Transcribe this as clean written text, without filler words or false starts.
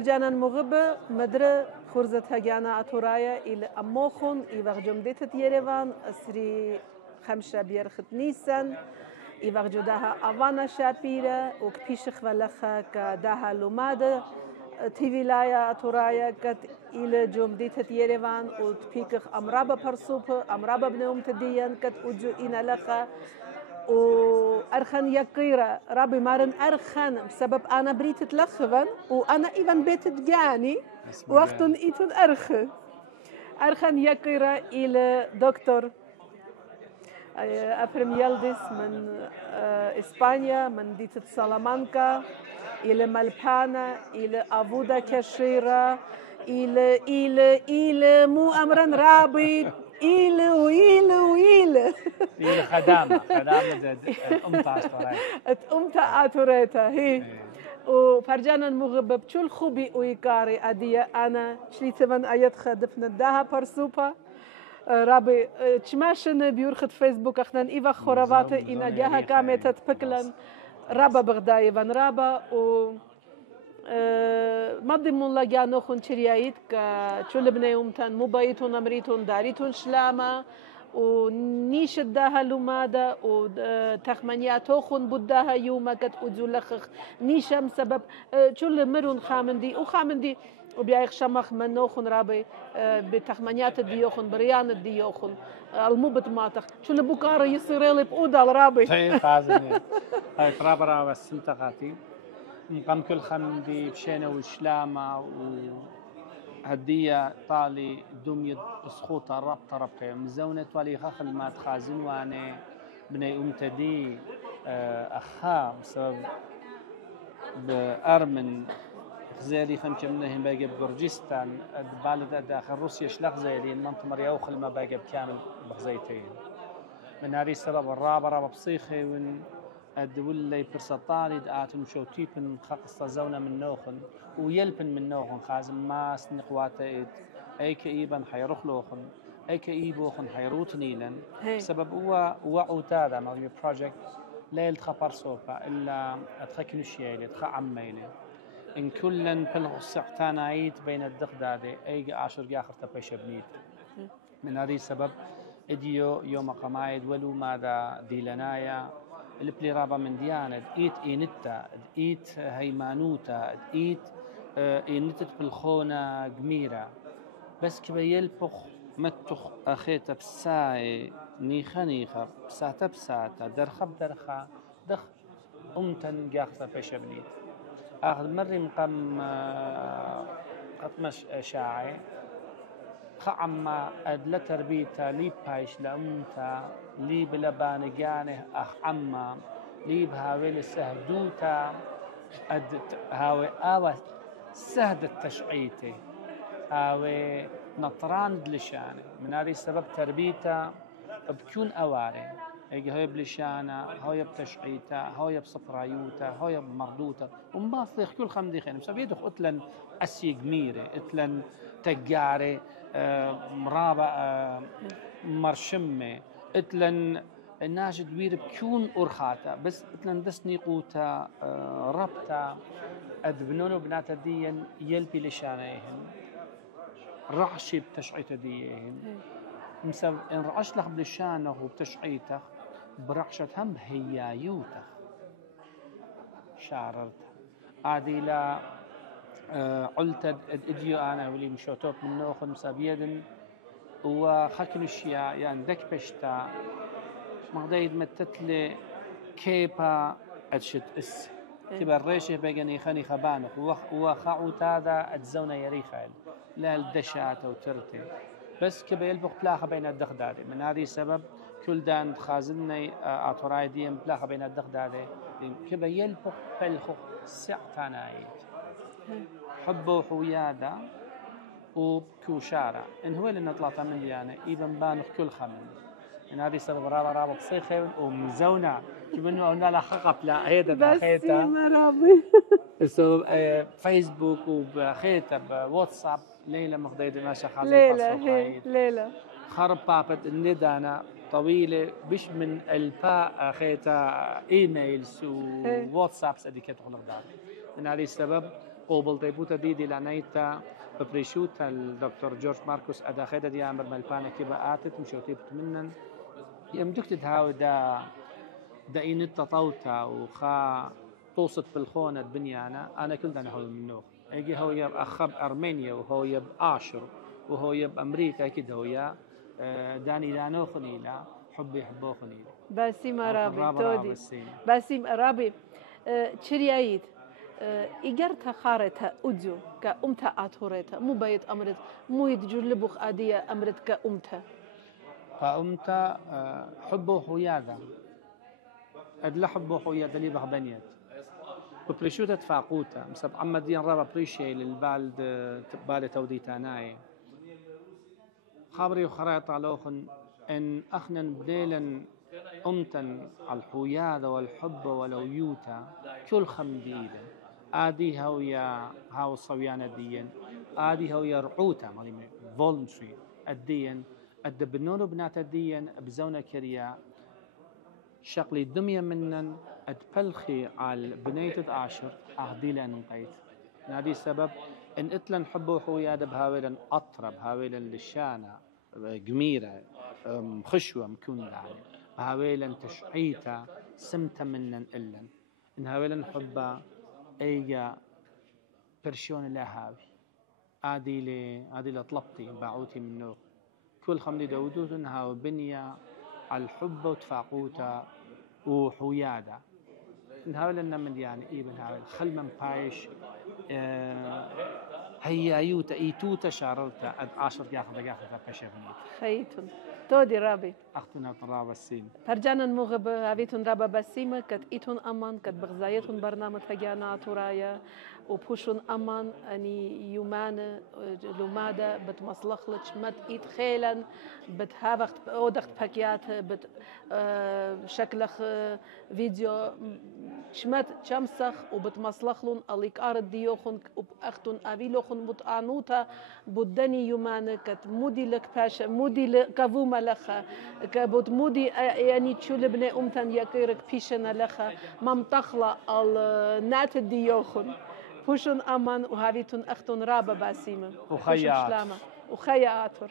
فرجانا مغبة مدرة خرزة هجانا أتورايا إلى أموخن إيواغ جمدت يريفان أسري خمسة بيرخت نيسان إيواغ جداها أفانا شابيرا وكبيشخ ولخا كداها لومادة تيفيلايا أتورايا كت إلى جمدت يريفان وتبيكخ أمرابا برسوبة أمرابا بنوم تديان كت أجو إنا لخا وأرخن يقيرة ربي مارن أرخن بسبب أنا بريت تلخفن وأنا إيفن بيت تجاني وقت إيتن أرخن يقيرة إلى دكتور أفرم يلدس من إسبانيا من ديت سلامانكا إلى ملبانا إلى أبودا كشيرة إلى مو أمرن رابي إلى خدامة زاد أمتا أتوريتا هي وفرجانا مغبب شو الخبي ويكاري أدية أنا شليت من آيات خدفنا داها برسوبا رابي تشماشن بيورخت فيسبوك أخنا إيفا خرافات إن جاها كامتة بكلن رابا بغداي بن رابا و مادي مولا جانو خون شريايت كشول بنيوم تان موبايتون أمريتون داريتون شلاما ونيش الداها لومادا وتخمنياتو خون بداها يوما كت أجولخخ نيشم سبب شول مرون خامندي وخامندي وبيعيق شمخ منوخن رابي بتخمنيات الديوخن بريان الديوخن الموبت ماتخ شول بوكارا يصيريلي بأودا الرابي طيب هذا هاي رابا السنتقاتي مقام كل خمدي بشينا وشلامة وهدية طالي دمية سخوطة ربطة مزونة طالي خخل ما تخازن واني بني أمتدي أخا بسبب بأرمن غزالي خمسة منهم باقي بجورجستان بالد داخل روسيا شلخ زيلي المنطقة مريوخل ما باقي بكامل بغزيتين من هذه السبب الرابرة بصيخي الدولة برسطالي دقاتن شوتيبن خاقصة زونة من نوخن ويلبن من نوخن خازم ماس نقواتيت أي كئيبا حيروخ لوخن أي كئيبوخن حيروت نيلن سبب هو وعوتادا مالي بروجكت ليل تخبر صوفا إلا أتخكنو شيالي أتخ عميلي إن كلن بلغ السعتانايت بين الدخدادي أي 10 آخر تبيش بنيت من هذه السبب إديو يوم قمايد ولو ماذا ديلنايا البلي رابا من ديانة إيت إينتا إيت هيمانوتا إيت إينتت بالخونة جميرة بس كبا يلبخ متخ أخيتا بساي نيخة بساتا درخة دخ أمتن جاختا بيشبنيت آخذ مري مقام قطمش شاعي خعما أدلا تربيتا لي بايش لأمتا لي بلبان جانه أخ عما لي بهاوي السهدوتا هاوي آوى سهد التشعيتي هاوي نطران دلشانه من هذه السبب تربيتا بكون أواري هاي بلشانة هاي بتشعيتا هاي بصفرايوتا هاي بمردوتا ومباصيخ كل خمدي خير بسبب يدخ أتلن أسي جميرة أتلن تجاري مرابع مرشمة أتلن الناجد وير بكون أرخاتا بس أتلن دسني قوتا ربطا أدبنونو بناتا ديا يلبي لشانيهن رعشي بتشعيتا ديهن مسبب إن رعش لك بلشانه وبتشعيتك برعشة هم هيايوتك شعرت عادي لا قلت اديو انا ولي مشوتوب من نوخ مسابيدن وخكن الشيا يعني دك بشتا مغدايد متتلي كيبا ادشت اس كبا الريشه بيجني خاني خبانخ وخعوت هذا اتزونا يريخال لا الدشات وترتي بس كبا يلبخ بلاخه بين الدخدادي من هذه السبب كل دان خازني اطراي ديم بلاخه بين الدخدادي كبا يلبخ بلخ سعتانايت حبه وحويادا وبكوشارة إن هو اللي نطلع من يعني إيبن بانخ كل خمن إن هذه سبب رابا بصيخة ومزونة كمنه أونا لا خقب لا هيدا بخيتا بس فيسبوك وبخيتا بواتساب ليلة مخديدة ماشا خازي ليلة خرب بابت الندانة طويلة بش من الباء خيتا إيميلز وواتسابس أدي كتخلق دار من هذه السبب قوبل ديبوتا ديدي لانيتا ببريشوتا الدكتور جورج ماركوس أداخيدا دي عمر ملبانا كيبا آتت مشوتيبت منن يمدك تهاو دا إنتا طوتا وخا توصت بالخونة بنيانا أنا كل ده هو منوخ يجي هو يب أخب أرمينيا وهو يب آشر وهو يب أمريكا كده هو يا داني دانوخني لا حبي حبوخني باسم رابي تودي باسم رابي تشريعيد إيجارتا خارتا أوديو كأمتا أطورتا مو بيت أمرت مو يتجلبوخ أدية أمرت كأمتا فأمتا حبه حيادا أدلا حبه حيادا لي بغبانيات وبريشوتا تفاقوتا مسب عمدين رابا بريشي للبالد بالة توديتاناي خابري وخرايط علوخن إن أخنا بديلا أمتا الحيادا والحب ولو يوتا كل خمديدا آدي هويا هاو الصويانة ديا آدي هويا رعوتا مالي فولنسي الديا الدبنون بنات الديا بزونا كريا شقلي دمية منن أتبلخي على بنية عاشر أهدي لأن نقيت نادي سبب إن إتلن حبو حويا بهاويلا أطرب هاويلا للشانة جميرة خشوة مكون يعني هاويلا تشعيتا سمتا منن إلن إن هاويلا حبا أيجا برشون لهاوي عادي طلبتي باعوتي منه كل خمدي دودوت إنها بنية على الحب وتفاقوتا وحويادا إنها لنا من يعني إيبن هاوي خل من بايش هيا يوتا إيتوتا شارلتا عشر ياخذ بشغنيت خيتون تودي رابي أختنا طرابة السين فرجانا مغب هابيتون رابا بسيمة كت إيتون أمان كت بغزايتون برنامج هجانا تورايا وبوشون أمان أني يومان لومادا بتمصلخلش مت إيت خيلا بتهابخت أودخت باكيات بت شكلخ فيديو شمت شمسخ وبتمصلخلون أليك أرد ديوخن وأختون أبيلوخن بتعنوتا بدني يومان كت مودي لك باشا مودي لكافوما لخا كبوت مودي يعني تشو لبنى أمتن يكيرك بيشنا لخا ممتخلة النات ديوخن بوشون أمان وهابيتون أختون رابا باسيمة وخيات وخياتور